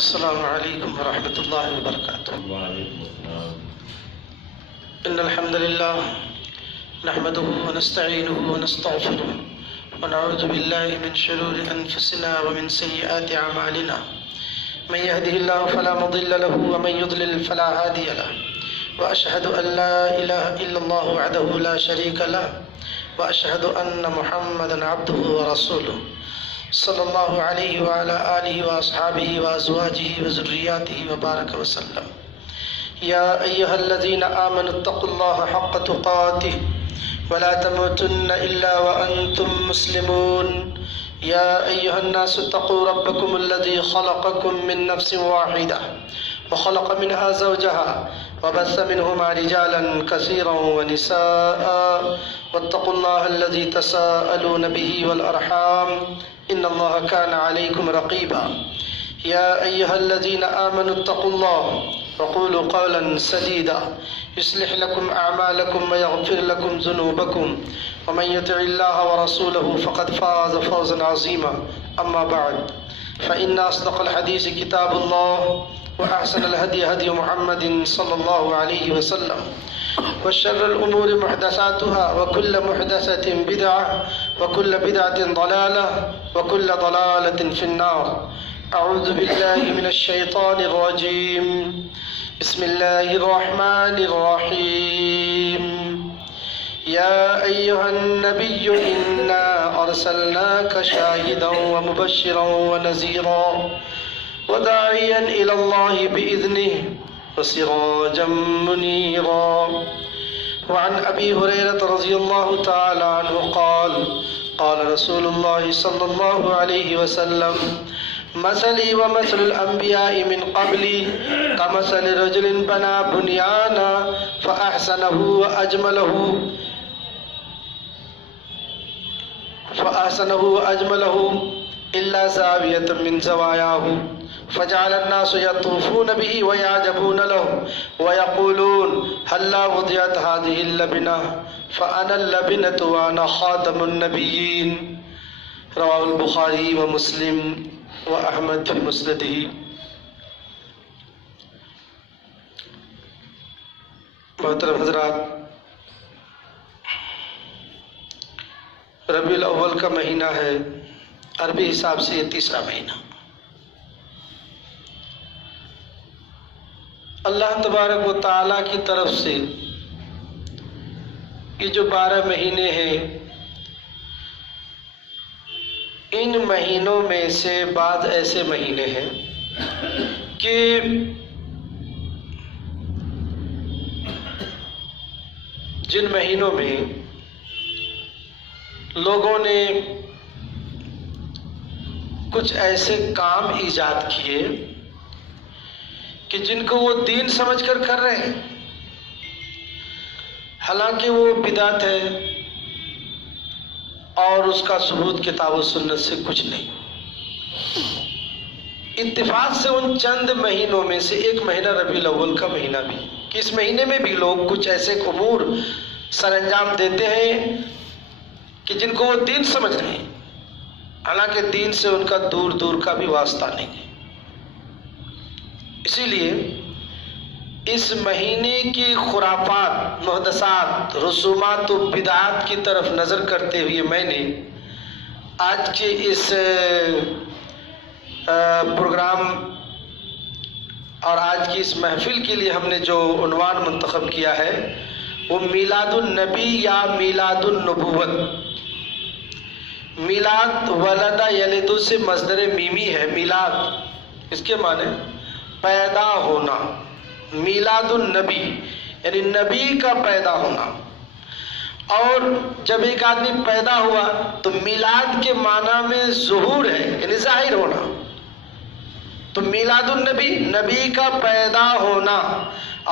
السلام علیکم ورحمۃ اللہ وبرکاتہ۔ وعلیکم السلام۔ ان الحمد للہ نحمده ونستعینه ونستغفره ونعوذ باللہ من شرور انفسنا ومن سیئات اعمالنا من يهده الله فلا مضل له ومن يضلل فلا هادي له واشهد ان لا اله الا الله وحده لا شريك له واشهد ان محمدا عبده ورسوله صلی اللہ علیہ وعلى آلہ واصحابہ وازواجہ وذریاتہ وبارک وسلم۔ یا ایہا الذین آمنوا اتقوا اللہ حق تقاتہ ولا تموتن الا وانتم مسلمون۔ یا ایہا الناس اتقوا ربکم الذی خلقکم من نفس واحدہ وخلق منها زوجها وبث منهما رجالا كثيرا ونساء واتقوا الله الذي تساءلون به والأرحام إن الله كان عليكم رقيبا۔ يا أيها الذين آمنوا اتقوا الله وقولوا قولا سديدا يصلح لكم أعمالكم ويغفر لكم ذنوبكم ومن يطع الله ورسوله فقد فاز فوزا عظيما، أما بعد فإن أصدق الحديث كتاب الله وأحسن الهدي هدي محمد صلى الله عليه وسلم وشر الأمور محدثاتها وكل محدثة بدعة وكل بدعة ضلالة وكل ضلالة في النار۔ أعوذ بالله من الشيطان الرجيم، بسم الله الرحمن الرحيم۔ يا أيها النبي إنا أرسلناك شاهدا ومبشرا ونذيرا وداعيا إلى الله بإذنه وسراجا منيرا۔ وعن أبي هريرة رضي الله تعالى عنه قال قال رسول الله صلى الله عليه وسلم مثلي ومثل الأنبياء من قبلي كمثل رجل بنى بنيانا فأحسنه وأجمله إلا زاوية من زواياه فجعل الناس يطوفون به ويعجبون له ويقولون هلا وضعت هذه اللبنة فأنا اللبنة وأنا خاتم النبيين۔ رواه البخاری ومسلم وأحمد في مسنده۔ محترم حضرات، ربیع الاول کا مہینہ ہے، عربی حساب سے یہ تیسرا مہینہ۔ اللہ تبارک و تعالیٰ کی طرف سے یہ جو 12 مہینے ہیں، ان مہینوں میں سے بعض ایسے مہینے ہیں کہ جن مہینوں میں لوگوں نے کچھ ایسے کام ایجاد کیے کہ جن کو وہ دین سمجھ کر کر رہے ہیں، حالانکہ وہ بدعت ہے اور اس کا ثبوت کتاب و سنت سے کچھ نہیں۔ اتفاق سے ان چند مہینوں میں سے ایک مہینہ ربیع الاول کا مہینہ بھی، کہ اس مہینے میں بھی لوگ کچھ ایسے امور سر انجام دیتے ہیں کہ جن کو وہ دین سمجھ رہے ہیں، حالانکہ دین سے ان کا دور دور کا بھی واسطہ نہیں ہے۔ اسی لیے اس مہینے کی خرافات، محدثات، رسومات و بدعات کی طرف نظر کرتے ہوئے میں نے آج کے اس پروگرام اور آج کی اس محفل کے لیے ہم نے جو عنوان منتخب کیا ہے وہ میلاد النبی یا میلاد النبوت۔ میلاد ولد یلد سے مصدر میمی ہے، میلاد اس کے معنی پیدا ہونا، میلاد النبی یعنی نبی کا پیدا ہونا۔ اور جب ایک آدمی پیدا ہوا تو میلاد کے معنی میں ظہور ہے یعنی ظاہر ہونا، تو میلاد النبی نبی کا پیدا ہونا،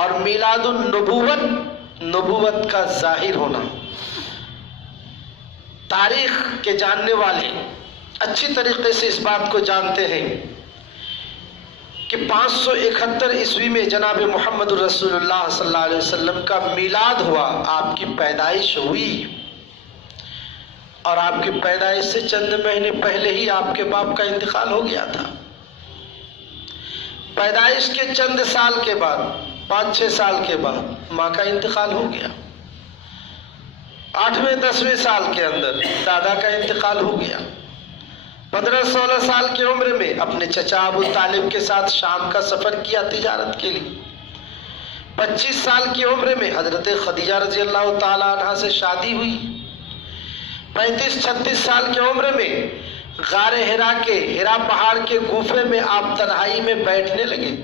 اور میلاد النبوت نبوت کا ظاہر ہونا۔ تاریخ کے جاننے والے اچھی طریقے سے اس بات کو جانتے ہیں کہ 571 عیسوی میں جناب محمد رسول اللہ صلی اللہ علیہ وسلم کا میلاد ہوا، آپ کی پیدائش ہوئی، اور آپ کی پیدائش سے چند مہینے پہلے ہی آپ کے باپ کا انتقال ہو گیا تھا۔ پیدائش کے چند سال کے بعد 5-6 سال کے بعد ماں کا انتقال ہو گیا. 8ویں-10ویں سال کے اندر دادا کا انتقال ہو گیا. 15-16 سال کی عمر میں اپنے چچا ابو طالب کے ساتھ شام کا سفر کیا تجارت کے لیے. 25 سال کی عمر میں حضرت خدیجہ رضی اللہ تعالیٰ عنہ سے شادی ہوئی. 35-36 سال کی عمر میں غار ہرا پہاڑ کے گوفے میں آپ تنہائی میں بیٹھنے لگے.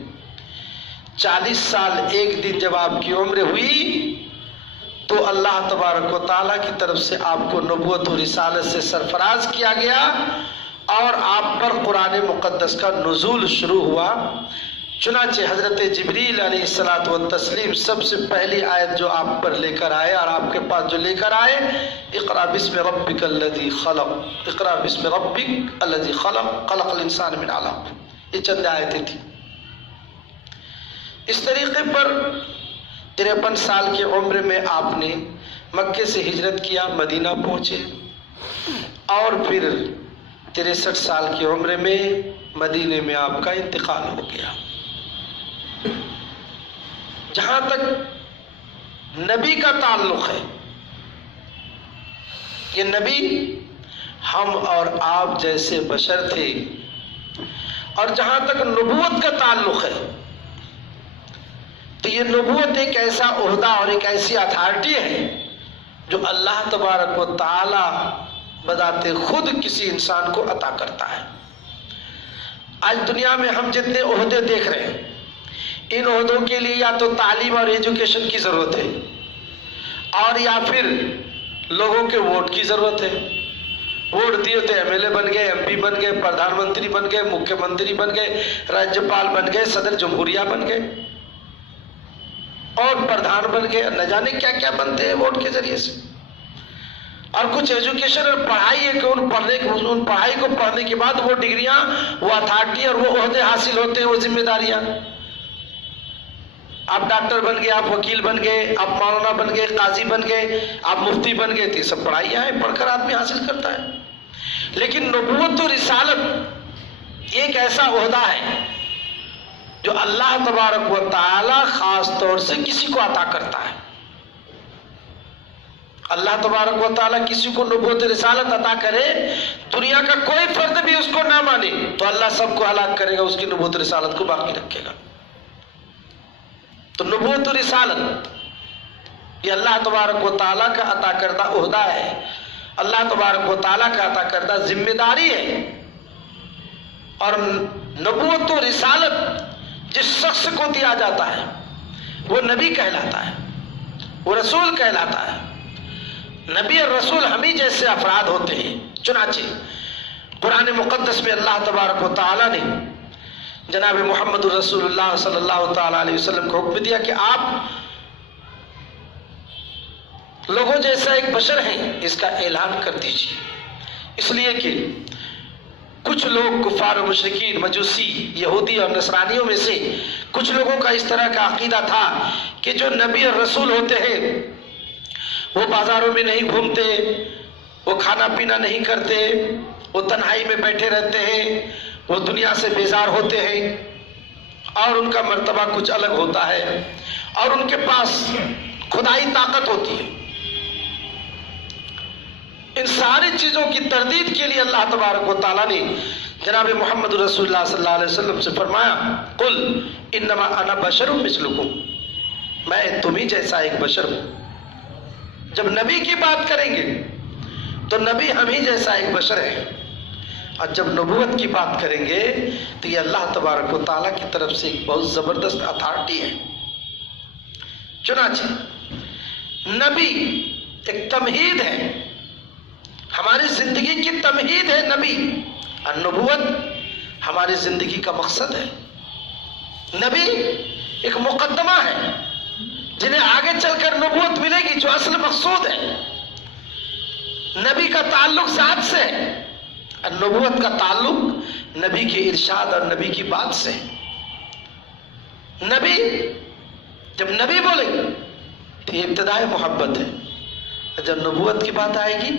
40 سال 1 دن جب آپ کی عمر ہوئی تو اللہ تبارک و تعالیٰ کی طرف سے آپ کو نبوت و رسالت سے سرفراز کیا گیا اور آپ پر قرآن مقدس کا نزول شروع ہوا. چنانچہ حضرت جبریل علیہ الصلاۃ والتسلیم سب سے پہلی آیت جو آپ پر لے کر آئے اور آپ کے پاس جو لے کر آئے، اقرأ بسم ربک الذی خلق، اقرأ بسم ربک الذی خلق، خلق الانسان من علق. یہ چند آیتیں تھیں. اس طریقے پر 53 سال کی عمر میں آپ نے مکے سے ہجرت کیا، مدینہ پہنچے اور پھر 63 سال کی عمر میں مدینے میں آپ کا انتقال ہو گیا. جہاں تک نبی کا تعلق ہے، یہ نبی ہم اور آپ جیسے بشر تھے. اور جہاں تک نبوت کا تعلق ہے تو یہ نبوت ایک ایسا عہدہ اور ایک ایسی اتھارٹی ہے جو اللہ تبارک و تعالی بذات خود کسی انسان کو عطا کرتا ہے. آج دنیا میں ہم جتنے عہدے دیکھ رہے ہیں، ان عہدوں کے لیے یا تو تعلیم اور ایجوکیشن کی ضرورت ہے اور یا پھر لوگوں کے ووٹ کی ضرورت ہے. ووٹ دیے تو ایم ایل اے بن گئے، ایم پی بن گئے، پردھان منتری بن گئے، مکھیہ منتری بن گئے، راجیپال بن گئے، صدر جمہوریہ بن گئے اور پردھان بن گئے، نہ جانے کیا کیا بنتے ہیں ووٹ کے ذریعے سے. اور کچھ ایجوکیشن اور پڑھائی ہے کہ ان پڑھائی کو پڑھنے کے بعد وہ ڈگریاں، وہ اتھارٹی اور وہ عہدے حاصل ہوتے ہیں، وہ ذمہ داریاں. آپ ڈاکٹر بن گئے، آپ وکیل بن گئے، آپ مولانا بن گئے، قاضی بن گئے، آپ مفتی بن گئے. تو یہ سب پڑھائیاں ہیں، پڑھ کر آدمی حاصل کرتا ہے. لیکن نبوت و رسالت ایک ایسا عہدہ ہے جو اللہ تبارک و تعالی خاص طور سے کسی کو عطا کرتا ہے. اللہ تبارک و تعالی کسی کو نبوت و رسالت عطا کرے، دنیا کا کوئی فرد بھی اس کو نہ مانے تو اللہ سب کو ہلاک کرے گا، اس کی نبوت و رسالت کو باقی رکھے گا. تو نبوت و رسالت یہ اللہ تبارک و تعالیٰ کا عطا کردہ عہدہ ہے، اللہ تبارک و تعالیٰ کا عطا کردہ ذمہ داری ہے. اور نبوت و رسالت جس شخص کو دیا جاتا ہے وہ نبی کہلاتا ہے، وہ رسول کہلاتا ہے. نبی اور رسول ہم ہی جیسے افراد ہوتے ہیں. چنانچہ قرآن مقدس میں اللہ تبارک و تعالیٰ نے جناب محمد رسول اللہ صلی اللہ تعالیٰ علیہ وسلم کو حکم دیا کہ آپ لوگوں جیسا ایک بشر ہیں، اس کا اعلان کر دیجیے. اس لیے کہ کچھ لوگ کفار و مشرکین، مجوسی، یہودی اور نصرانیوں میں سے کچھ لوگوں کا اس طرح کا عقیدہ تھا کہ جو نبی اور رسول ہوتے ہیں وہ بازاروں میں نہیں گھومتے، وہ کھانا پینا نہیں کرتے، وہ تنہائی میں بیٹھے رہتے ہیں، وہ دنیا سے بیزار ہوتے ہیں اور ان کا مرتبہ کچھ الگ ہوتا ہے اور ان کے پاس خدائی طاقت ہوتی ہے. ان ساری چیزوں کی تردید کے لیے اللہ تبارک و تعالیٰ نے جناب محمد رسول اللہ صلی اللہ علیہ وسلم سے فرمایا، قل انما انا بشر مثلکم، میں تمہیں جیسا ایک بشر ہوں. جب نبی کی بات کریں گے تو نبی ہم ہی جیسا ایک بشر ہے، اور جب نبوت کی بات کریں گے تو یہ اللہ تبارک و تعالیٰ کی طرف سے ایک بہت زبردست اتھارٹی ہے. چنانچہ نبی ایک تمہید ہے، ہماری زندگی کی تمہید ہے نبی، اور نبوت ہماری زندگی کا مقصد ہے. نبی ایک مقدمہ ہے جنہیں آگے چل کر نبوت ملے گی، جو اصل مقصود ہے. نبی کا تعلق ذات سے ہے اور نبوت کا تعلق نبی کے ارشاد اور نبی کی بات سے. نبی جب نبی بولے تو یہ ابتدائی محبت ہے، جب نبوت کی بات آئے گی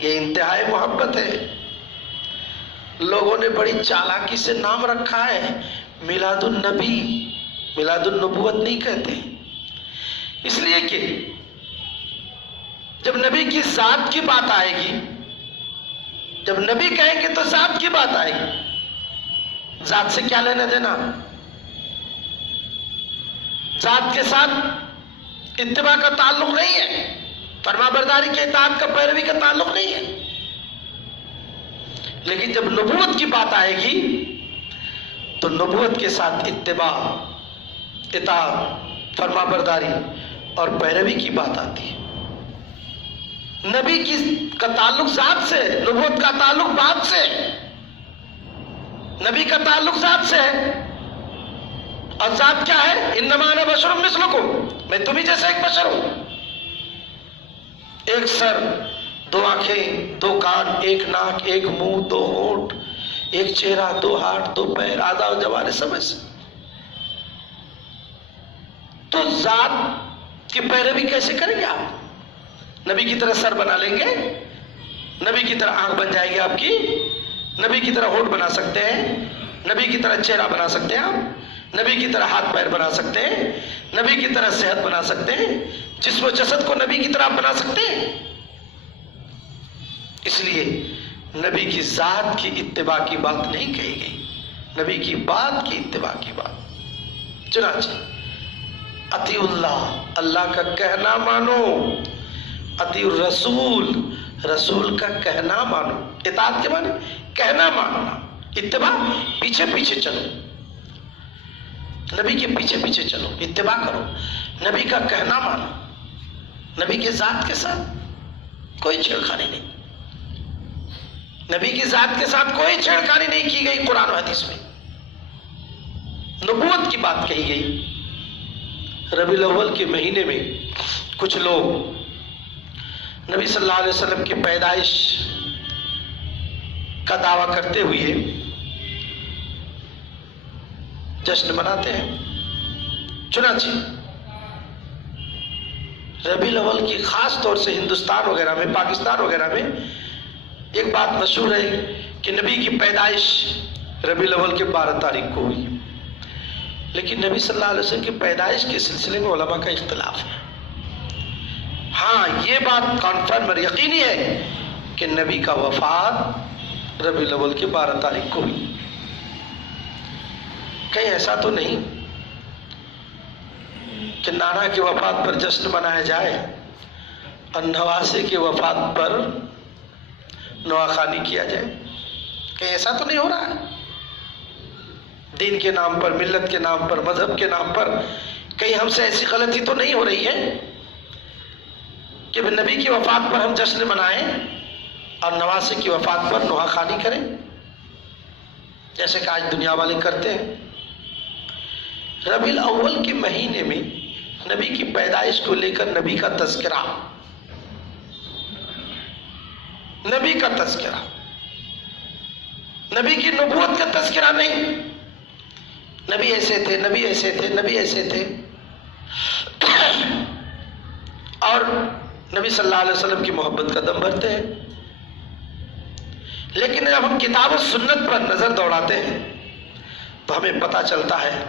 یہ انتہائی محبت ہے. لوگوں نے بڑی چالاکی سے نام رکھا ہے میلاد النبی، میلاد النبوت نہیں کہتے، اس لیے کہ جب نبی کی ذات کی بات آئے گی، جب نبی کہیں گے تو ذات کی بات آئے گی، ذات سے کیا لینا دینا؟ ذات کے ساتھ اتباع کا تعلق نہیں ہے، فرما برداری کے اطاعت کا پیروی کا تعلق نہیں ہے۔ لیکن جب نبوت کی بات آئے گی تو نبوت کے ساتھ اتباع، اطاعت، فرما برداری اور پیروی کی بات آتی ہے۔ نبی کا تعلق ذات سے، نبوت کا تعلق بات سے، نبی کا تعلق ذات سے ہے، اور ذات کیا ہے؟ انما انا بشر مثلکم، میں تمہیں جیسے ایک بشر ہوں، ایک سر، دو آنکھیں، دو کان، ایک ناک، ایک منہ، دو ہونٹ، ایک چہرہ، دو ہاتھ، دو پیر، اعضاء و جوارح سب ایسے۔ تو ذات کی پیروی کیسے کریں گے آپ؟ نبی کی طرح سر بنا لیں گے، نبی کی طرح آنکھ بن جائے گی آپ کی، نبی کی طرح ہونٹ بنا سکتے ہیں، نبی کی طرح چہرہ بنا سکتے ہیں آپ، نبی کی طرح ہاتھ پیر بنا سکتے ہیں، نبی کی طرح صحت بنا سکتے ہیں، جسم و جسد کو نبی کی طرح بنا سکتے ہیں۔ اس لیے نبی کی ذات کی اتباع کی بات نہیں کہی گئی، نبی کی بات کی اتباع کی بات۔ چنانچہ اطیع اللہ، اللہ کا کہنا مانو، اطیع الرسول، رسول کا کہنا مانو۔ اطاعت کے معنی کہنا ماننا، اتباع پیچھے پیچھے چلو، نبی کے پیچھے پیچھے چلو، اتباع کرو، نبی کا کہنا مانو۔ نبی کے ذات کے ساتھ کوئی چھیڑخانی نہیں، نبی کی ذات کے ساتھ کوئی چھیڑخانی نہیں کی گئی قرآن و حدیث میں۔ نبوت کی بات کہی گئی۔ ربیع الاول کے مہینے میں کچھ لوگ نبی صلی اللہ علیہ وسلم کی پیدائش کا دعویٰ کرتے ہوئے جشن مناتے ہیں۔ چنانچہ ربیع الاول کی خاص طور سے ہندوستان وغیرہ میں، پاکستان وغیرہ میں ایک بات مشہور ہے کہ نبی کی پیدائش ربیع الاول کے 12 تاریخ کو ہوئی، لیکن نبی صلی اللہ علیہ وسلم کی پیدائش کے سلسلے میں علماء کا اختلاف ہے۔ ہاں یہ بات کنفرم اور یقینی ہے کہ نبی کا وفات ربیع الاول کے 12 تاریخ کو ہوئی۔ کہیں ایسا تو نہیں کہ نانا کی وفات پر جشن منایا جائے اور نواسے کی وفات پر نواخوانی کیا جائے؟ کہیں ایسا تو نہیں ہو رہا ہے؟ دین کے نام پر، ملت کے نام پر، مذہب کے نام پر کہیں ہم سے ایسی غلطی تو نہیں ہو رہی ہے کہ نبی کی وفات پر ہم جشن منائیں اور نواسے کی وفات پر نواخوانی کریں جیسے کہ آج دنیا والے کرتے ہیں؟ ربیع الاول کے مہینے میں نبی کی پیدائش کو لے کر نبی کا تذکرہ، نبی کا تذکرہ، نبی کی نبوت کا تذکرہ نہیں۔ نبی ایسے تھے، نبی ایسے تھے، نبی ایسے تھے، اور نبی صلی اللہ علیہ وسلم کی محبت کا دم بھرتے ہیں۔ لیکن جب ہم کتاب و سنت پر نظر دوڑاتے ہیں تو ہمیں پتہ چلتا ہے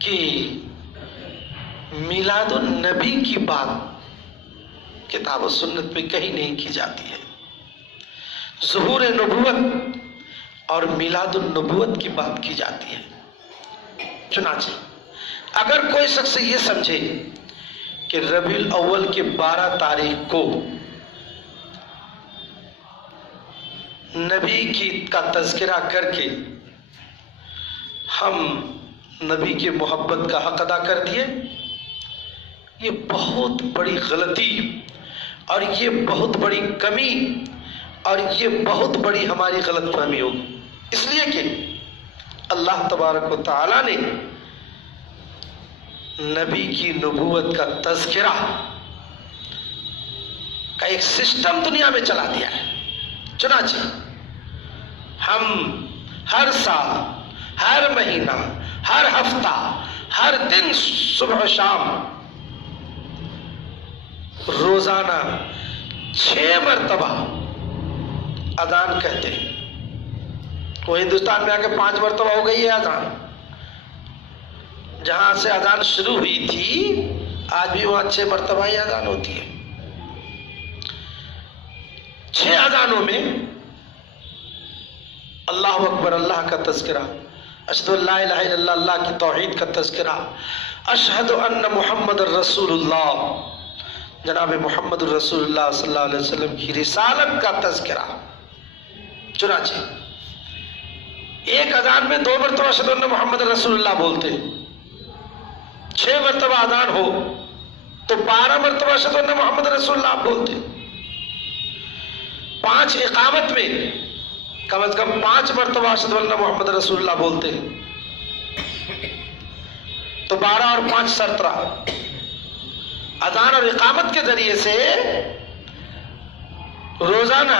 کہ میلاد النبی کی بات کتاب و سنت میں کہیں نہیں کی جاتی ہے۔ ظہور نبوت اور میلاد النبوت کی بات کی جاتی ہے۔ چنانچہ اگر کوئی شخص یہ سمجھے کہ ربیع الاول کے 12 تاریخ کو نبی کا تذکرہ کر کے ہم نبی کی محبت کا حق ادا کر دیے، یہ بہت بڑی غلطی اور یہ بہت بڑی کمی اور یہ بہت بڑی ہماری غلط فہمی ہوگی۔ اس لیے کہ اللہ تبارک و تعالیٰ نے نبی کی نبوت کا تذکرہ کا ایک سسٹم دنیا میں چلا دیا ہے۔ چنانچہ ہم ہر سال، ہر مہینہ، ہر ہفتہ، ہر دن صبح و شام روزانہ 6 مرتبہ اذان کہتے ہیں، وہ ہندوستان میں آ کے 5 مرتبہ ہو گئی ہے اذان. جہاں سے اذان شروع ہوئی تھی آج بھی وہاں 6 مرتبہ ہی اذان ہوتی ہے. 6 اذانوں میں اللہ اکبر اللہ کا تذکرہ، اشہد ان لا الہ الا اللہ اللہ کی توحید کا تذکرہ، اشہد ان محمد الرسول اللہ جناب محمد الرسول اللہ صلی اللہ علیہ وسلم کی رسالت کا تذکرہ. چنانچہ ایک اذان میں 2 مرتبہ اشہد ان محمد الرسول اللہ بولتے، 6 مرتبہ اذان ہو تو 12 مرتبہ اشہد ان محمد رسول اللہ بولتے. 5 اقامت میں کم از کم 5 مرتبہ اشہد ان محمد رسول اللہ بولتے تو 12 اور 5 17. اذان اور اقامت کے ذریعے سے روزانہ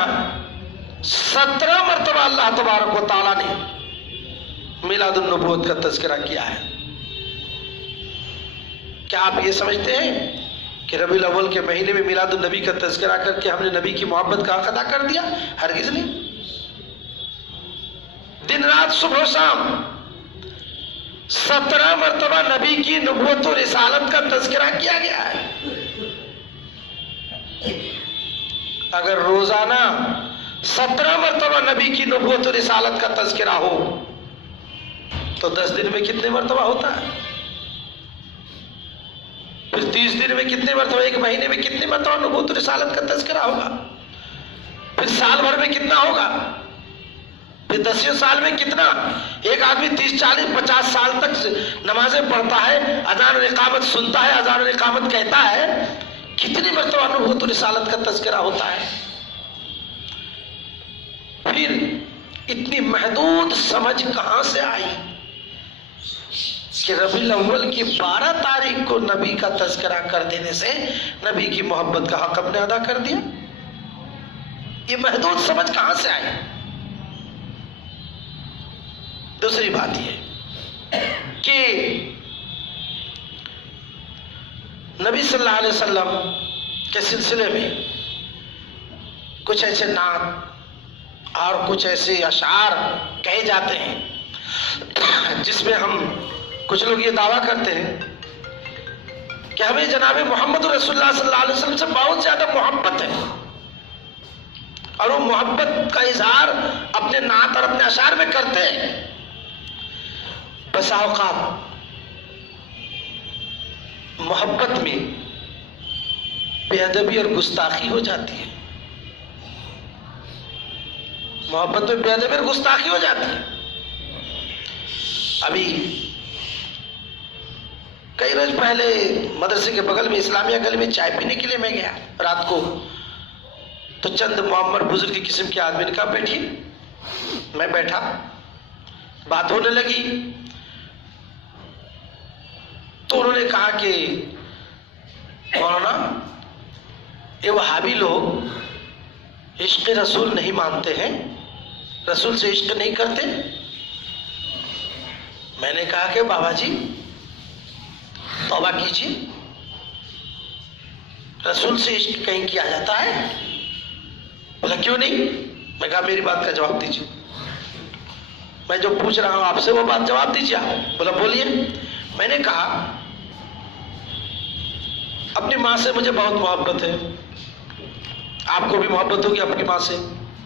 17 مرتبہ اللہ تبارک و تعالیٰ نے میلاد النبوت کا تذکرہ کیا ہے. کیا آپ یہ سمجھتے ہیں کہ ربیع الاول کے مہینے میں میلاد النبی کا تذکرہ کر کے ہم نے نبی کی محبت کا حق ادا کر دیا؟ ہرگز نہیں. دن رات صبح و شام 17 مرتبہ نبی کی نبوت و رسالت کا تذکرہ کیا گیا ہے. اگر روزانہ 17 مرتبہ نبی کی نبوت و رسالت کا تذکرہ ہو تو 10 دن میں کتنے مرتبہ ہوتا ہے؟ پھر 30 دن میں کتنے مرتبہ، ایک مہینے میں کتنے مرتبہ نبوت و رسالت کا تذکرہ ہوگا؟ پھر سال بھر میں کتنا ہوگا؟ پھر 10 سال میں کتنا؟ ایک آدمی 30 40 50 سال تک نمازیں پڑھتا ہے، اذان اور اقامت سنتا ہے، اذان اور اقامت کہتا ہے، کتنی مرتبہ نبوت و رسالت کا تذکرہ ہوتا ہے؟ پھر اتنی محدود سمجھ کہاں سے آئی کہ ربیع الاول کی 12 تاریخ کو نبی کا تذکرہ کر دینے سے نبی کی محبت کا حق ہم نے ادا کر دیا؟ یہ محدود سمجھ کہاں سے آئی؟ دوسری بات یہ کہ نبی صلی اللہ علیہ وسلم کے سلسلے میں کچھ ایسے نعت اور کچھ ایسے اشعار کہے جاتے ہیں جس میں ہم کچھ لوگ یہ دعویٰ کرتے ہیں کہ ہمیں جناب محمد رسول اللہ صلی اللہ علیہ وسلم سے بہت زیادہ محبت ہے، اور وہ محبت کا اظہار اپنے نعت اور اپنے اشعار میں کرتے ہیں. بسا اوقات محبت میں بے ادبی اور گستاخی ہو جاتی ہے، محبت میں بے ادبی اور گستاخی ہو جاتی ہے. ابھی کئی روز پہلے مدرسے کے بغل میں اسلامیہ گلی میں چائے پینے کے لیے میں گیا رات کو، تو چند معمر بزرگ کی قسم کے آدمی نے کہا بیٹھی. میں بیٹھا، بات ہونے لگی تو انہوں نے کہا کہ مولانا یہ وہابی لوگ عشق رسول نہیں مانتے ہیں، رسول سے عشق نہیں کرتے. میں نے کہا کہ بابا جی توبہ کیجیے، رسول سے عشق کہیں کیا جاتا ہے؟ بولا کیوں نہیں؟ میں کہا میری بات کا جواب دیجیے، میں جو پوچھ رہا ہوں آپ سے وہ بات جواب دیجیے. بولا بولیے. میں نے کہا اپنی ماں سے مجھے بہت محبت ہے. آپ کو بھی محبت ہوگی اپنی ماں سے؟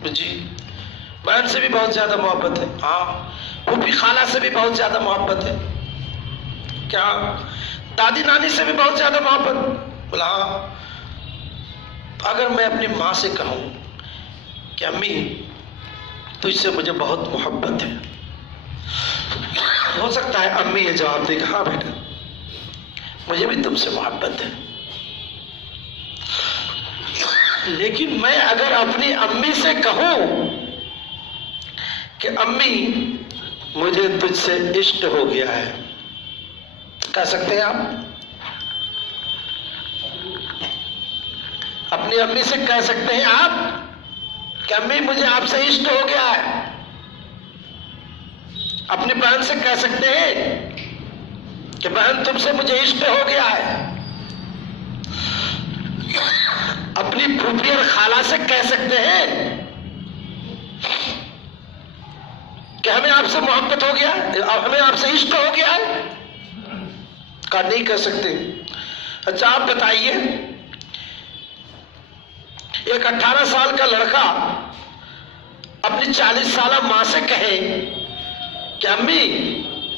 جی. بہن سے بھی بہت زیادہ محبت ہے؟ ہاں. پھوپھی خالہ سے بھی بہت زیادہ محبت ہے؟ کیا دادی نانی سے بھی بہت زیادہ محبت؟ بولا ہاں. اگر میں اپنی ماں سے کہوں کہ امی تجھ سے مجھے بہت محبت ہے، ہو سکتا ہے امی یہ جواب دے کہ ہاں بیٹا مجھے بھی تم سے محبت ہے. لیکن میں اگر اپنی امی سے کہوں کہ امی مجھے تجھ سے عشق ہو گیا ہے، کہہ سکتے ہیں آپ؟ اپنی امی سے کہہ سکتے ہیں آپ کہ امی مجھے آپ سے عشق ہو گیا ہے؟ اپنی بہن سے کہہ سکتے ہیں کہ بہن تم سے مجھے عشق ہو گیا ہے؟ اپنی پھوپھی اور خالہ سے کہہ سکتے ہیں کہ ہمیں آپ سے محبت ہو گیا ہے، ہمیں آپ سے عشق ہو گیا ہے؟ کہا نہیں کہہ سکتے۔ اچھا آپ بتائیے، ایک 18 سال کا لڑکا اپنی 40 سالہ ماں سے کہے کہ امی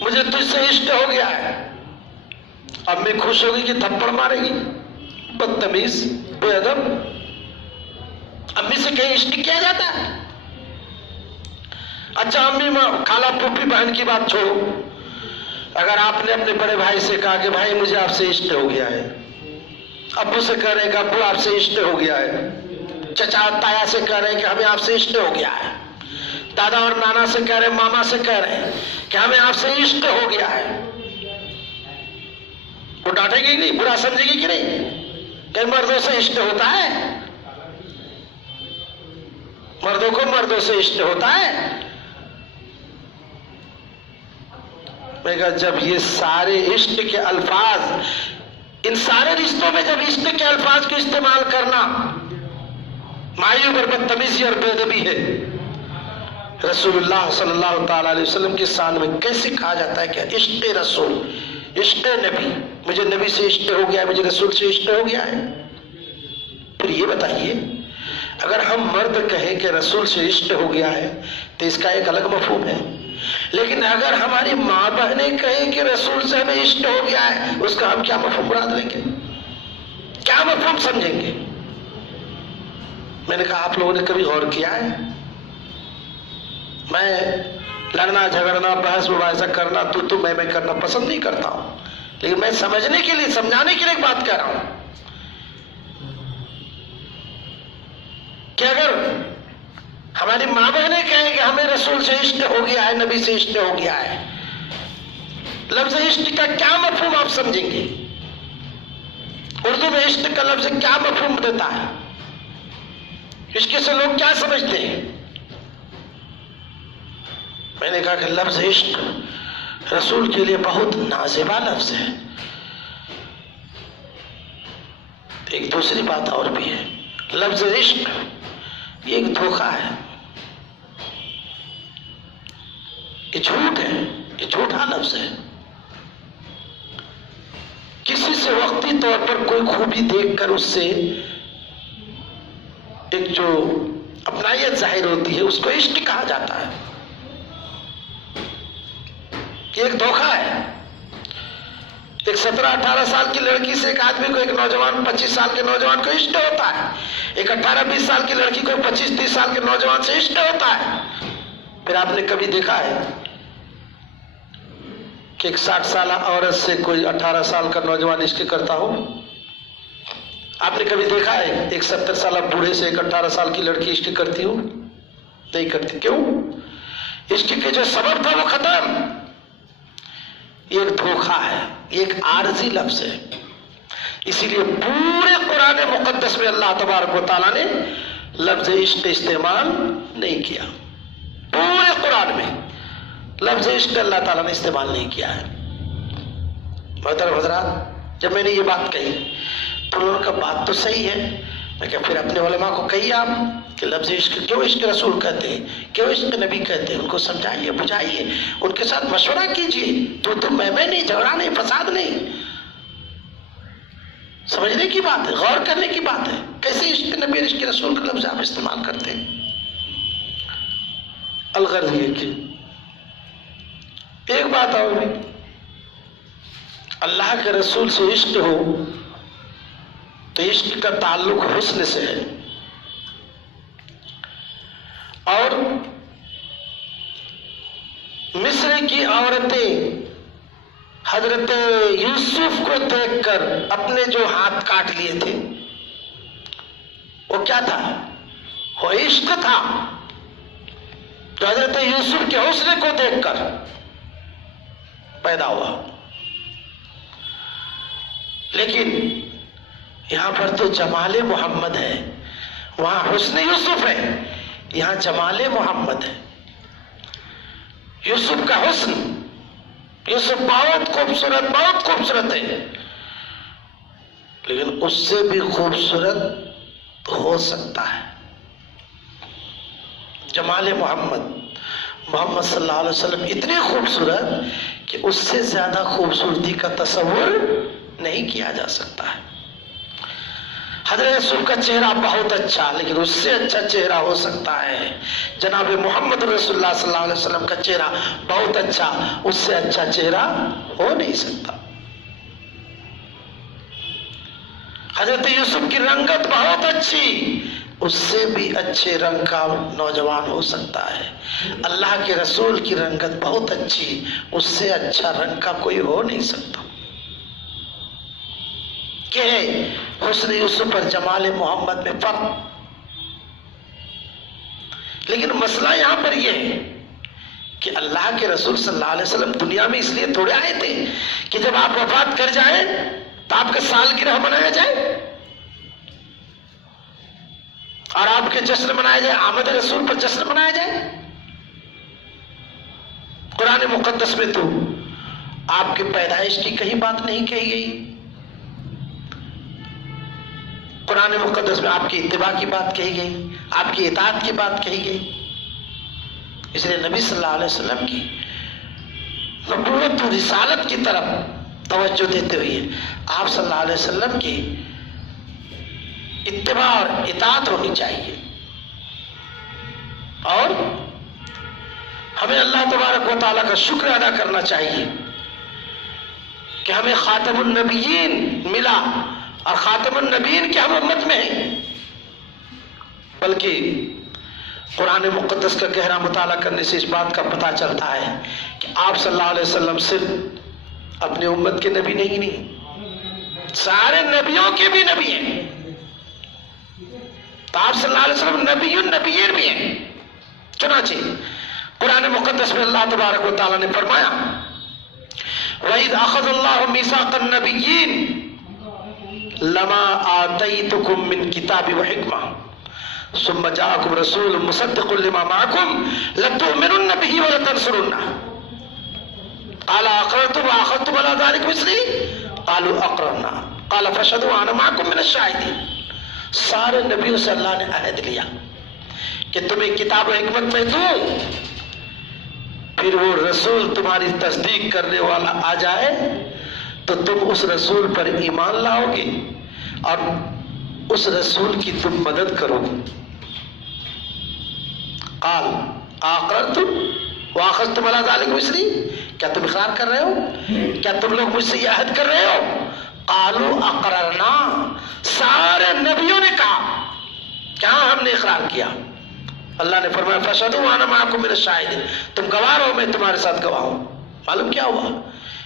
مجھے تجھ سے عشق ہو گیا ہے، امی خوش ہوگی کہ تھپڑ مارے گی؟ بدتمیز، بے ادب۔ امی سے کہیں عشق کیا جاتا ہے؟ اچھا امی خالہ پھوپھی بہن کی بات چھوڑو، اگر آپ نے اپنے بڑے بھائی سے کہا کہ بھائی مجھے آپ سے عشق ہو گیا ہے، ابو سے کہہ رہے ہیں کہ ابو آپ سے عشق ہو گیا ہے، چچا تایا سے کہہ رہے ہیں کہ ہمیں آپ سے عشق ہو گیا ہے، دادا اور نانا سے کہہ رہے ہیں، ماما سے کہہ رہے ہیں کہ ہمیں آپ سے عشق ہو گیا ہے، وہ ڈانٹے گی نہیں؟ برا سمجھے گی کہ نہیں؟ کہ مردوں سے عشق ہوتا ہے؟ مردوں کو مردوں سے عشق ہوتا ہے؟ میں کہا جب یہ سارے عشق کے الفاظ، ان سارے رشتوں میں جب عشق کے الفاظ کو استعمال کرنا معیوب اور بدتمیزی اور بے ادبی ہے، رسول اللہ صلی اللہ تعالی علیہ وسلم کے شان میں کیسے کہا جاتا ہے کہ عشق رسول، عشق نبی، مجھے نبی سے عشق ہو گیا ہے، مجھے رسول سے عشق ہو گیا ہے؟ پھر یہ بتائیے، اگر ہم مرد کہیں کہ رسول سے عشق ہو گیا ہے تو اس کا ایک الگ مفہوم ہے، لیکن اگر ہماری ماں بہنیں کہیں کہ رسول سے ہمیں عشق ہو گیا ہے، اس کا ہم کیا مفہوم مراد لیں گے؟ کیا مفہوم سمجھیں گے؟ میں نے کہا آپ لوگوں نے کبھی غور کیا ہے؟ میں لڑنا جھگڑنا بحث مباحثہ کرنا تو میں کرنا پسند نہیں کرتا ہوں، لیکن میں سمجھنے کے لیے سمجھانے کے لیے ایک بات کہہ رہا ہوں کہ اگر ہماری ماں بہنیں کہیں کہ ہمیں رسول سے عشق ہو گیا ہے، نبی سے عشق ہو گیا ہے، لفظ عشق کا کیا مفہوم آپ سمجھیں گے؟ اردو میں عشق کا لفظ کیا مفہوم دیتا ہے؟ عشق سے لوگ کیا سمجھتے ہیں؟ میں نے کہا کہ لفظ عشق رسول کے لیے بہت نازیبا لفظ ہے۔ ایک دوسری بات اور بھی ہے، لفظ عشق یہ ایک دھوکہ ہے، یہ جھوٹ ہے، یہ جھوٹا لفظ ہے۔ کسی سے وقتی طور پر کوئی خوبی دیکھ کر اس سے ایک جو اپنائیت ظاہر ہوتی ہے اس کو عشق کہا جاتا ہے، یہ ایک دھوکہ ہے۔ ایک 17-18 سال کی لڑکی سے ایک آدمی کو، ایک نوجوان 25 سال کے نوجوان کو عشق ہوتا ہے، ایک 18-20 سال کی لڑکی کو 25-30 سال کے نوجوان سے عشق ہوتا ہے۔ پھر آپ نے کبھی دیکھا ہے کہ ایک 60 سالہ عورت سے کوئی 18 سال کا نوجوان عشق کرتا ہو؟ آپ نے کبھی دیکھا ہے ایک 70 سالہ بوڑھے سے ایک 18 سال کی لڑکی عشق کرتی ہو؟ نہیں کرتی۔ کیوں؟ عشق کے جو سبب تھا وہ ختم۔ یہ ایک دھوکہ ہے، یہ ایک عارضی لفظ ہے۔ اسی لیے پورے قرآن مقدس میں اللہ تبارک و تعالیٰ نے لفظ عشق استعمال نہیں کیا، پورے قرآن میں لفظ عشق اللہ تعالیٰ نے استعمال نہیں کیا ہے۔ محترم حضرات، جب میں نے یہ بات کہی تو انہوں نے کہا بات تو صحیح ہے۔ میں کہا پھر اپنے علماء کو کہیے آپ کہ لفظ عشق کیوں عشق رسول کہتے ہیں، کیوں عشق نبی کہتے ہیں، ان کو سمجھائیے، بجھائیے، ان کے ساتھ مشورہ کیجیے، تو میں نہیں، جھگڑا نہیں، فساد نہیں، سمجھنے کی بات ہے، غور کرنے کی بات ہے، کیسے عشق نبی اور عشق رسول کا لفظ آپ استعمال کرتے ہیں۔ الغرض یہ کہ ایک بات اور بھی، اللہ کے رسول سے عشق ہو تو عشق کا تعلق حسن سے ہے، اور مصر کی عورتیں حضرت یوسف کو دیکھ کر اپنے جو ہاتھ کاٹ لیے تھے وہ کیا تھا؟ وہ عشق تھا جو حضرت یوسف کے حسن کو دیکھ کر پیدا ہوا۔ لیکن یہاں پر تو جمال محمد ہے، وہاں حسن یوسف ہے، یہاں جمال محمد ہے۔ یوسف کا حسن، یوسف بہت خوبصورت ہے، لیکن اس سے بھی خوبصورت ہو سکتا ہے۔ جمال محمد، محمد صلی اللہ علیہ وسلم اتنے خوبصورت کہ اس سے زیادہ خوبصورتی کا تصور نہیں کیا جا سکتا ہے۔ حضرت رسول کا چہرہ بہت اچھا، لیکن اس سے اچھا چہرہ ہو سکتا ہے جناب محمد رسول اللہ صلی اللہ علیہ وسلم کا چہرہ بہت اچھا، اس سے اچھا چہرہ ہو نہیں سکتا۔ حضرت یوسف کی رنگت بہت اچھی، اس سے بھی اچھے رنگ کا نوجوان ہو سکتا ہے۔ اللہ کے رسول کی رنگت بہت اچھی، اس سے اچھا رنگ کا کوئی ہو نہیں سکتا۔ کہ حسن یوسف اور جمال محمد میں فرق۔ لیکن مسئلہ یہاں پر یہ ہے کہ اللہ کے رسول صلی اللہ علیہ وسلم دنیا میں اس لیے تھوڑے آئے تھے کہ جب آپ وفات کر جائیں تو آپ کا سالگرہ منایا جائے اور آپ کے جشن منایا جائے، آمد رسول پر جشن منایا جائے۔ قرآن مقدس میں تو آپ کی پیدائش کی کہیں بات نہیں کہی گئی، قرآن مقدس میں آپ کی اتباع کی بات کہی گئی، آپ کی اطاعت کی بات کہی گئی۔ اس لیے نبی صلی اللہ علیہ وسلم کی نبوت و رسالت کی طرف توجہ دیتے ہوئے آپ صلی اللہ علیہ وسلم کی اتباع اور اطاعت ہونی چاہیے، اور ہمیں اللہ تبارک و تعالیٰ کا شکر ادا کرنا چاہیے کہ ہمیں خاتم النبیین ملا، اور خاتم النبیین کی ہم امت میں ہیں۔ بلکہ قرآن مقدس کا گہرا مطالعہ کرنے سے اس بات کا پتہ چلتا ہے کہ آپ صلی اللہ علیہ وسلم صرف اپنی امت کے نبی نہیں، سارے نبیوں کے بھی نبی ہیں۔ تو آپ صلی اللہ علیہ وسلم نبی النبیین بھی ہیں۔ چنانچہ قرآن مقدس میں اللہ تبارک و تعالیٰ نے فرمایا وَإِذْ أَخَذَ اللَّهُ مِيثَاقَ النَّبِيِّينَ لَمَا آتَيْتُكُم مِّن كِتَابٍ وَحِكْمَةٍ ثُمَّ جَاءَكُمْ رَسُولٌ مُصَدِّقٌ لِّمَا مَعَكُمْ لَتُؤْمِنُنَّ بِهِ وَلَتَنصُرُنَّهُ قَالَ أَقْرَرْتُمْ وَأَخَذْتُمْ عَلَىٰ ذَلِكَ مِصْرِي قَالُوا أَقْرَرْنَا قَالَ فَاشْهَدُوا وَأَنَا مَعَكُم مِّنَ الشَّاهِدِينَ۔ سارے نبیوں سے اللہ نے عہد لیا کہ تمہیں کتاب و حکمت میں دوں، پھر وہ رسول تمہاری تصدیق کرنے والا آ جائے تو تم اس رسول پر ایمان لاؤ گے اور اس رسول کی تم مدد کرو گے۔ قال اقررتم واخذتم علی ذلک مصری، کیا تم اقرار کر رہے ہو؟ کیا تم لوگ مجھ سے یہ عہد کر رہے ہو؟ قالوا اقررنا، سارے نبیوں نے کہا کیا ہم نے اقرار کیا۔ اللہ نے فرمایا فاشهدوا وانا معكم من الشاهدين، تم گواہ رہو میں تمہارے ساتھ گواہ ہوں۔ معلوم کیا ہوا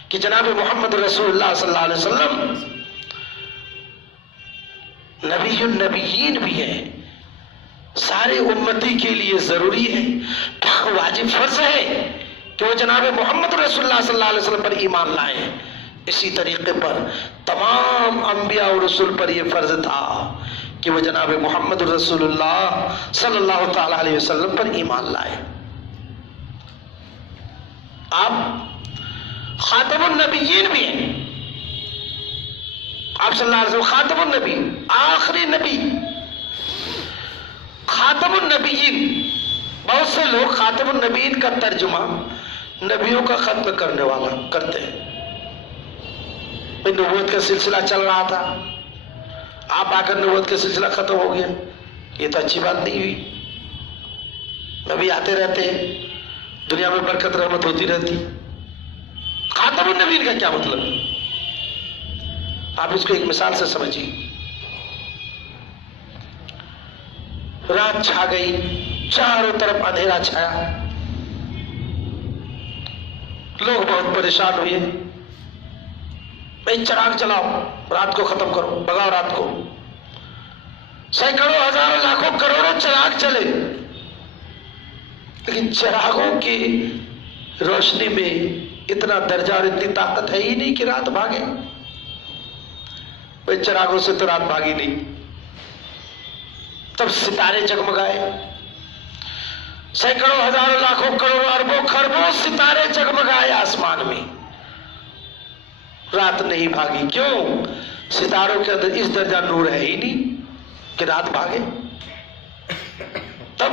کہ جناب محمد رسول اللہ صلی اللہ علیہ وسلم نبی النبیین بھی ہے، سارے امتی کے لیے ضروری ہے، واجب فرض ہے کہ وہ جناب محمد رسول اللہ صلی اللہ علیہ وسلم پر ایمان لائے۔ اسی طریقے پر تمام انبیاء اور رسول پر یہ فرض تھا کہ وہ جناب محمد رسول اللہ صلی اللہ تعالی علیہ وسلم پر ایمان لائے۔ آپ خاتم النبیین بھی ہیں، آپ صلی اللہ علیہ وسلم خاتم النبی، آخری نبی، خاتم النبیین۔ بہت سے لوگ خاتم النبیین کا ترجمہ نبیوں کا ختم کرنے والا کرتے ہیں۔ نبوت کا سلسلہ چل رہا تھا، آپ آ کر نبوت کا سلسلہ ختم ہو گیا، یہ تو اچھی بات نہیں ہوئی۔ نبی آتے رہتے ہیں، دنیا میں برکت رحمت ہوتی رہتی۔ خاتم النبیین کا کیا مطلب؟ آپ اس کو ایک مثال سے سمجھیے۔ رات چھا گئی، چاروں طرف اندھیرا چھایا، لوگ بہت پریشان ہوئے، بھائی چراغ جلاؤ، رات کو ختم کرو، بگاؤ رات کو۔ سینکڑوں ہزاروں لاکھوں کروڑوں چراغ چلے، لیکن چراغوں کی روشنی میں اتنا درجہ اور اتنی طاقت ہے ہی نہیں کہ رات بھاگے۔ بھائی چراغوں سے تو رات بھاگی نہیں۔ تب ستارے جگمگائے، سینکڑوں ہزاروں لاکھوں کروڑوں اربوں خربوں ستارے جگمگائے آسمان میں، رات نہیں بھاگی۔ کیوں؟ ستاروں کے اندر اس درجہ نور ہے ہی نہیں کہ رات بھاگے۔ تب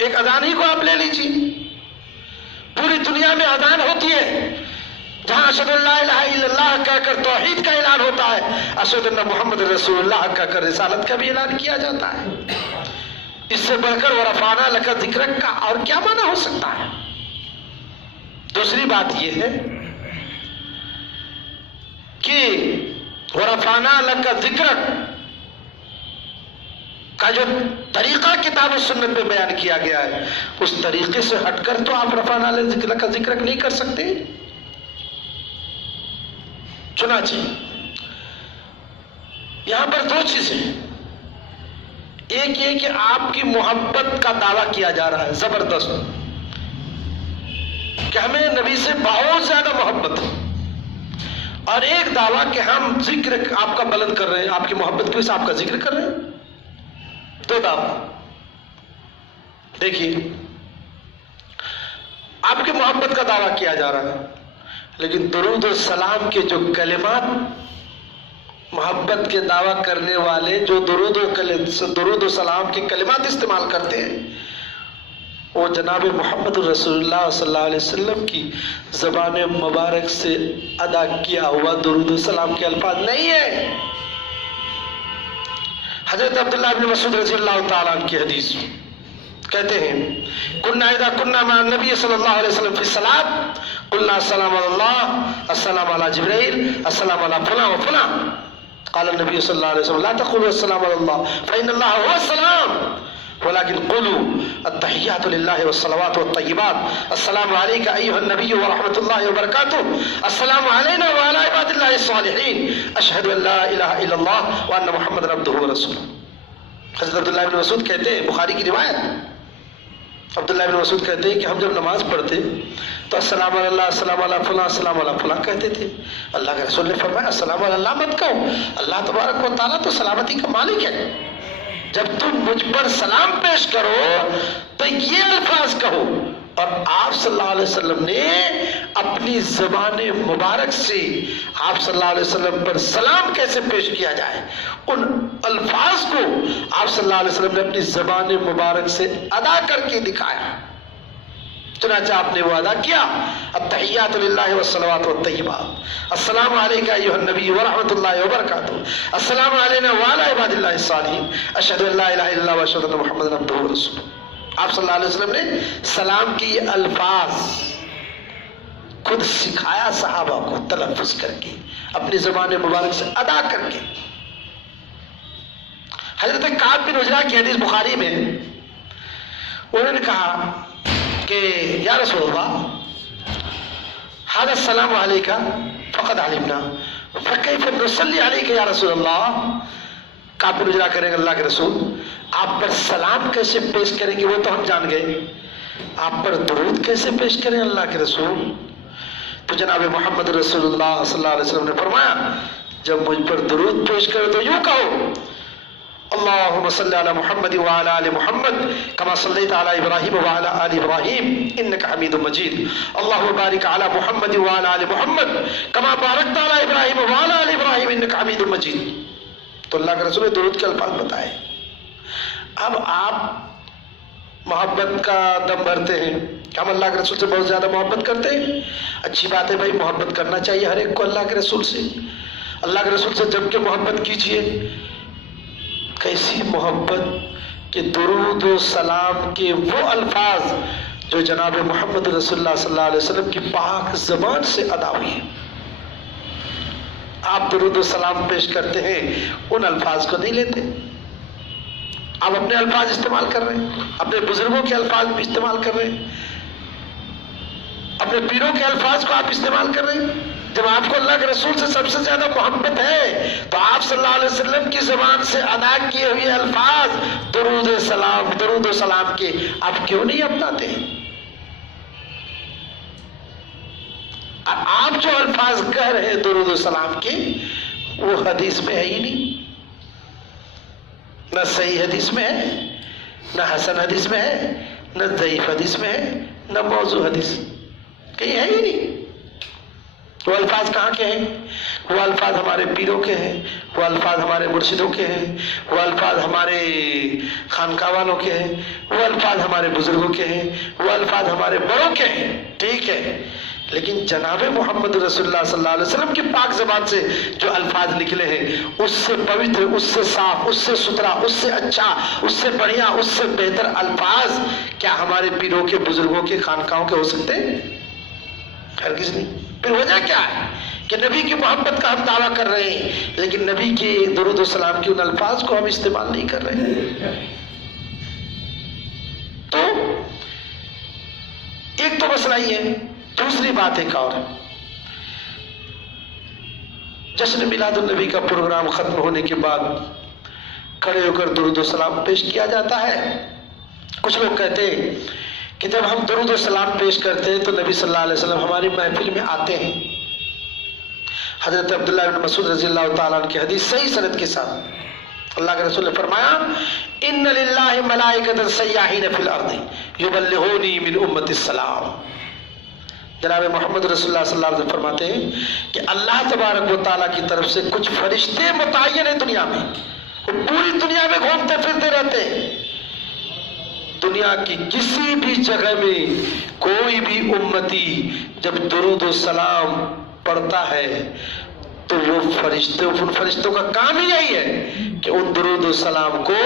ایک اذان ہی کو آپ لے لیجیے، پوری دنیا میں اذان ہوتی ہے جہاں اشہد ان لا الہ الا اللہ کہہ کر توحید کا اعلان ہوتا ہے، اشہد ان محمد رسول اللہ کہہ کر رسالت کا بھی اعلان کیا جاتا ہے۔ اس سے بڑھ کر ورفعنا لک ذکرک کا اور کیا معنی ہو سکتا ہے؟ دوسری بات یہ ہے کہ ورفعنا لک ذکرک کا جو طریقہ کتاب و سنت میں بیان کیا گیا ہے، اس طریقے سے ہٹ کر تو آپ رفعنا لک کا ذکر نہیں کر سکتے۔ چنانچہ یہاں پر دو چیزیں، ایک یہ کہ آپ کی محبت کا دعویٰ کیا جا رہا ہے زبردست کہ ہمیں نبی سے بہت زیادہ محبت ہے، اور ایک دعویٰ کہ ہم ذکر آپ کا بلند کر رہے ہیں، آپ کی محبت کی وجہ سے آپ کا ذکر کر رہے ہیں۔ دو دعویٰ۔ دیکھیے آپ کی محبت کا دعویٰ کیا جا رہا ہے، لیکن درود و سلام کے جو کلمات محبت کے دعویٰ کرنے والے جو درود و سلام کے کلمات استعمال کرتے ہیں، وہ جناب محمد رسول اللہ صلی اللہ علیہ وسلم کی زبان مبارک سے ادا کیا ہوا درود و سلام کے الفاظ نہیں ہے۔ حضرت عبداللہ بن مسعود رضی اللہ تعالیٰ عنہ کی حدیث کہتے ہیں کننا اذا کننا مع النبی صلی اللہ علیہ وسلم فی الصلاۃ قلنا السلام علی اللہ السلام علی جبرائیل السلام علی فلاں و فلاں قال النبی صلی اللہ علیہ وسلم لا تقولوا السلام علی اللہ فإن اللہ هو السلام ولكن قولوا التحيات لله والصلوات والطيبات السلام عليك أيها النبي ورحمة الله وبركاته السلام علينا وعلى عباد الله الصالحين أشهد أن لا إله إلا الله وأن محمد عبده ورسوله۔ حضرت عبداللہ بن مسعود کہتے ہیں، بخاری کی روایت، عبداللہ بن مسعود کہتے ہیں کہ ہم جب نماز پڑھتے تو السلام علی اللہ السلام علی فلاں السلام علی فلاں کہتے تھے۔ اللہ کے رسول نے فرمایا السلام علی اللہ مت کہو، اللہ تبارک و تعالیٰ تو سلامتی کا مالک ہے، جب تم مجھ پر سلام پیش کرو تو یہ الفاظ کہو۔ اور آپ صلی اللہ علیہ وسلم نے اپنی زبان مبارک سے آپ صلی اللہ علیہ وسلم پر سلام کیسے پیش کیا جائے، ان الفاظ کو آپ صلی اللہ علیہ وسلم نے اپنی زبان مبارک سے ادا کر کے دکھایا۔ چنانچہ آپ نے وہ ادا کیا، التحیات للہ والصلوات والطیبات السلام علیک ایھا النبی ورحمۃ اللہ وبرکاتہ السلام علینا وعلی عباد اللہ الصالحین اشہد ان لا الہ الا اللہ واشہد ان محمد عبدہ ورسولہ۔ آپ صلی اللہ علیہ وسلم نے سلام کی یہ الفاظ خود سکھایا صحابہ کو تلفظ کر کے، اپنی زبان مبارک سے ادا کر کے۔ حضرت کعب بن عجرہ کی حدیث بخاری میں، انہوں نے کہا کہ یا رسول اللہ هذا السلام علیک فقد علمنا فکیف نصلی علیک یا رسول اللہ۔ کعب بن عجرہ کریں گے اللہ کے رسول آپ پر سلام کیسے پیش کریں گے وہ تو ہم جان گئے، آپ پر درود کیسے پیش کریں اللہ کے رسول؟ تو جناب محمد رسول اللہ صلی اللہ علیہ وسلم نے فرمایا جب مجھ پر درود پیش کرے تو یوں کہو اللہم صلی علی محمد وعلی آل محمد کما صلیت علی ابراہیم وعلی آل ابراہیم انکا حمید مجید اللہم بارک علی محمد وعلی آل محمد کما بارکت علی ابراہیم وعلی آل ابراہیم انکا حمید مجید۔ تو اللہ کے رسول نے درود کے الفاظ بتائے۔ اب آپ محبت کا دم بھرتے ہیں، ہم اللہ کے رسول سے بہت زیادہ محبت کرتے ہیں، اچھی بات ہے بھائی، محبت کرنا چاہیے ہر ایک کو اللہ کے رسول سے۔ اللہ کے رسول سے جم کے محبت کیجئے۔ کیسی محبت کہ درود و سلام کے وہ الفاظ جو جناب محمد رسول اللہ صلی اللہ علیہ وسلم کی پاک زبان سے ادا ہوئی ہیں، آپ درود و سلام پیش کرتے ہیں، ان الفاظ کو نہیں لیتے، آپ اپنے الفاظ استعمال کر رہے ہیں، اپنے بزرگوں کے الفاظ بھی استعمال کر رہے ہیں، اپنے پیروں کے الفاظ کو آپ استعمال کر رہے ہیں۔ جب آپ کو اللہ کے رسول سے سب سے زیادہ محبت ہے تو آپ صلی اللہ علیہ وسلم کی زبان سے ادا کیے ہوئے الفاظ درود و سلام کے آپ کیوں نہیں اپناتے ہیں؟ آپ جو الفاظ کہہ رہے ہیں درود و سلام کے، وہ حدیث میں ہے ہی نہیں، نہ صحیح حدیث میں ہے، نہ حسن حدیث میں ہے، نہ ضعیف حدیث میں ہے، نہ موضوع حدیث، کہیں ہے ہی نہیں۔ وہ الفاظ کہاں کے ہیں؟ وہ الفاظ ہمارے پیروں کے ہیں، وہ الفاظ ہمارے مرشدوں کے ہیں، وہ الفاظ ہمارے خانقاہ والوں کے ہیں، وہ الفاظ ہمارے بزرگوں کے ہیں، وہ الفاظ ہمارے بڑوں کے ہیں، ٹھیک ہے، لیکن جناب محمد رسول اللہ صلی اللہ علیہ وسلم کی پاک زبان سے جو الفاظ نکلے ہیں اس سے پوتر، اس سے صاف، اس سے ستھرا، اس سے اچھا، اس سے بڑھیا، اس سے بہتر الفاظ کیا ہمارے پیروں کے، بزرگوں کے، خانقاہوں کے ہو سکتے ہیں؟ ہرگز نہیں۔ پھر وجہ کیا ہے کہ نبی کی محبت کا ہم دعویٰ کر رہے ہیں لیکن نبی کے درود و سلام کے ان الفاظ کو ہم استعمال نہیں کر رہے۔ تو ایک تو مسئلہ یہ ہے، دوسری بات ایک اور ہے، جشن میلاد النبی کا پروگرام ختم ہونے کے بعد کھڑے ہو کر درود و سلام پیش کیا جاتا ہے۔ کچھ لوگ کہتے ہیں کہ جب ہم درود و سلام پیش کرتے ہیں تو نبی صلی اللہ علیہ وسلم ہماری محفل میں آتے ہیں۔ حضرت عبداللہ بن مسعود رضی اللہ تعالیٰ عنہ کی حدیث صحیح سند کے ساتھ، اللہ کے رسول نے فرمایا ان للہ ملائکۃ سیاحین فی الارض یبلغونی من امت السلام۔ جناب محمد رسول اللہ صلی اللہ علیہ وسلم فرماتے ہیں کہ اللہ تبارک و تعالیٰ کی طرف سے کچھ فرشتے متعین ہیں دنیا میں، وہ پوری دنیا میں گھومتے پھرتے رہتے ہیں۔ دنیا کی کسی بھی جگہ میں کوئی بھی امتی جب درود و سلام پڑھتا ہے تو وہ فرشتوں کا کام ہی یہی ہے کہ ان درود و سلام کو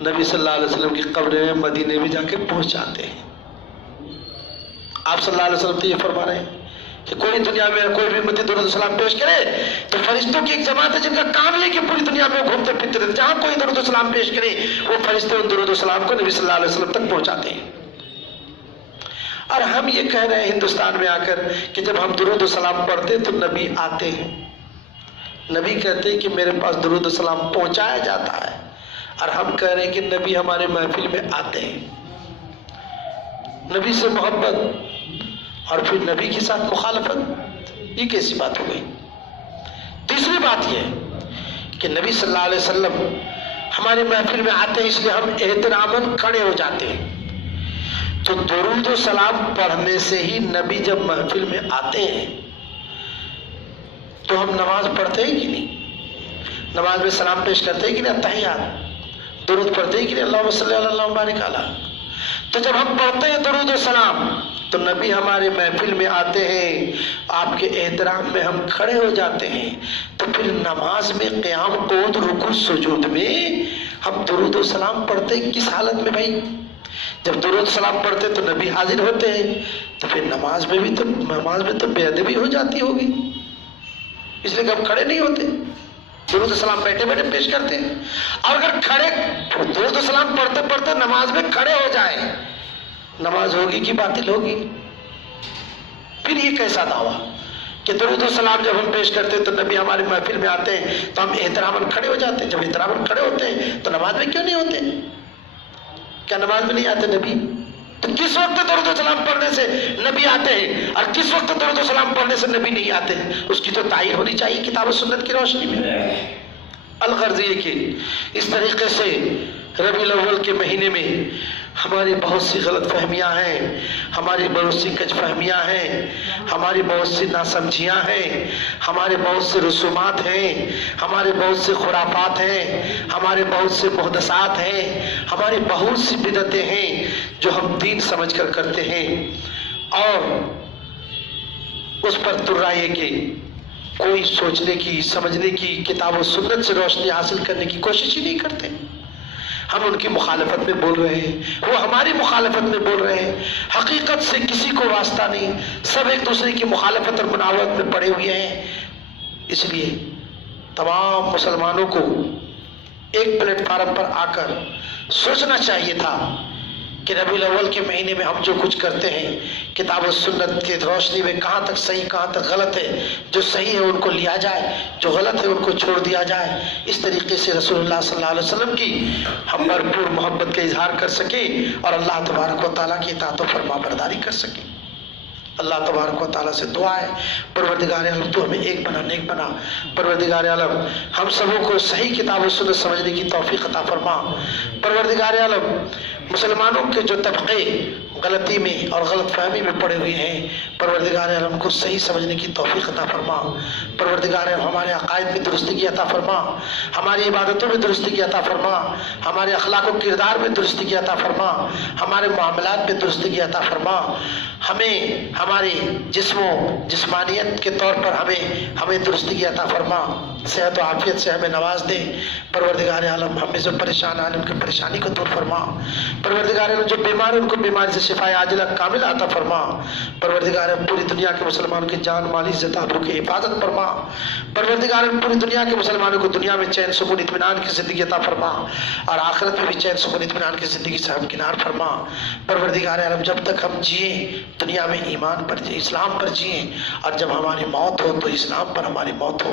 نبی صلی اللہ علیہ وسلم کی قبر میں مدینے میں جا کے پہنچاتے ہیں۔ آپ صلی اللہ علیہ وسلم تو یہ فرما رہے ہیں کہ کوئی دنیا میں کوئی بھی امتی درود و سلام پیش کرے تو فرشتوں کی ایک جماعت ہے جن کا کام یہ کہ پوری دنیا میں گھومتے پھرتے رہتے، جہاں کوئی درود و سلام پیش کرے وہ فرشتے ان درود و سلام کو نبی صلی اللہ علیہ وسلم تک پہنچاتے ہیں۔ اور ہم یہ کہہ رہے ہیں ہندوستان میں آ کر کہ جب ہم درود و سلام پڑھتے تو نبی آتے ہیں، نبی کہتے ہیں کہ میرے پاس درود و سلام پہنچایا جاتا ہے، اور ہم کہہ رہے ہیں کہ نبی ہمارے محفل میں آتے ہیں۔ نبی سے محبت اور پھر نبی کے ساتھ مخالفت، یہ کیسی بات ہو گئی؟ تیسری بات یہ ہے کہ نبی صلی اللہ علیہ وسلم ہماری محفل میں آتے ہیں اس لیے ہم احتراماً کھڑے ہو جاتے ہیں۔ تو درود و سلام پڑھنے سے ہی نبی جب محفل میں آتے ہیں تو ہم نماز پڑھتے ہیں کہ نہیں؟ نماز میں سلام پیش کرتے ہیں کہ نہیں؟ اتحیات درود پڑھتے ہیں کہ نہیں؟ اللہم صلی اللہ وبارک علیہ۔ تو جب ہم پڑھتے ہیں درود و سلام تو نبی ہمارے محفل میں آتے ہیں، آپ کے احترام میں ہم کھڑے ہو جاتے ہیں۔ تو پھر نماز میں قیام، قعود، رکوع، سجود میں ہم درود و سلام پڑھتے ہیں کس حالت میں بھائی؟ جب درود سلام پڑھتے تو نبی حاضر ہوتے ہیں، تو پھر نماز میں تو بے ادبی ہو جاتی ہوگی، اس لیے کہ ہم کھڑے نہیں ہوتے، درود سلام بیٹھے بیٹھے پیش کرتے ہیں۔ اور اگر کھڑے درود سلام پڑھتے پڑھتے نماز میں کھڑے ہو جائیں، نماز ہوگی کہ باطل ہوگی؟ پھر یہ کیسا دعویٰ کہ درود و سلام جب ہم پیش کرتے ہیں تو نبی ہماری محفل میں آتے ہیں تو ہم احتراماً کھڑے ہو جاتے ہیں، جب احتراماً کھڑے ہوتے ہیں تو نماز میں کیوں نہیں ہوتے؟ کیا نماز میں نہیں آتے نبی؟ تو کس وقت درود و سلام پڑھنے سے نبی آتے ہیں اور کس وقت درود و سلام پڑھنے سے نبی نہیں آتے ہیں؟ اس کی تو تعین ہونی چاہیے کتاب و سنت کی روشنی میں۔ الغرض یہ کہ اس طریقے سے ربیع الاول کے مہینے میں ہماری بہت سی غلط فہمیاں ہیں، ہماری بہت سی کج فہمیاں ہیں، ہماری بہت سی ناسمجھیاں ہیں، ہمارے بہت سے رسومات ہیں، ہمارے بہت سے خرافات ہیں، ہمارے بہت سے محدثات ہیں، ہماری بہت سی بدعتیں ہیں جو ہم دین سمجھ کر کرتے ہیں، اور اس پر ترائے کہ کوئی سوچنے کی، سمجھنے کی، کتاب و سنت سے روشنی حاصل کرنے کی کوشش ہی نہیں کرتے۔ ہم ان کی مخالفت میں بول رہے ہیں، وہ ہماری مخالفت میں بول رہے ہیں، حقیقت سے کسی کو واسطہ نہیں، سب ایک دوسرے کی مخالفت اور مناورت میں پڑے ہوئے ہیں۔ اس لیے تمام مسلمانوں کو ایک پلیٹ فارم پر آ کر سوچنا چاہیے تھا کہ ربیع الاول کے مہینے میں ہم جو کچھ کرتے ہیں کتاب و سنت کی روشنی میں کہاں تک صحیح کہاں تک غلط ہے، جو صحیح ہے ان کو لیا جائے، جو غلط ہے ان کو چھوڑ دیا جائے۔ اس طریقے سے رسول اللہ صلی اللہ علیہ وسلم کی ہم بھرپور محبت کا اظہار کر سکیں اور اللہ تبارک و تعالیٰ کی اطاعت و فرما برداری کر سکیں۔ اللہ تبارک و تعالیٰ سے دعا ہے پروردگار عالم تو ہمیں ایک بنا، نیک بنا۔ پروردگار عالم ہم سبوں کو صحیح کتاب و سنت سمجھنے کی توفیق عطا فرما۔ پروردگار عالم مسلمانوں کے جو طبقے غلطی میں اور غلط فہمی میں پڑے ہوئے ہیں، پروردگار عالم کو صحیح سمجھنے کی توفیق عطا فرما۔ پروردگار عالم ہمارے عقائد میں درستگی عطا فرما، ہماری عبادتوں میں درستگی عطا فرما، ہمارے اخلاق و کردار میں درستگی عطا فرما، ہمارے معاملات میں درستگی عطا فرما، ہمیں ہماری جسم و جسمانیت کے طور پر ہمیں درستگی عطا فرما، صحت و عافیت سے ہمیں نواز دے۔ پروردگار عالم ہم میں جو پریشان ہیں ان کی پریشانی کو دور فرما۔ پروردگار عالم جو بیمار ہیں ان کو بیماری سے شفا عاجلہ کامل عطا فرما۔ پروردگار عالم پوری دنیا کے مسلمانوں کی جان مال عزت آبرو کی حفاظت فرما۔ پروردگار عالم پوری دنیا کے مسلمانوں کو دنیا میں چین سکون اطمینان کی زندگی عطا فرما اور آخرت میں بھی چین سکون اطمینان کی زندگی سے ہمکنار فرما۔ پروردگار عالم جب تک ہم جئیں دنیا میں ایمان پر جئیں، اسلام پر جئیں، اور جب ہماری موت ہو تو اسلام پر ہماری موت ہو۔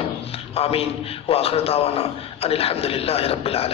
آمین۔ وآخر دعوانا ان الحمدللہ رب العالمین۔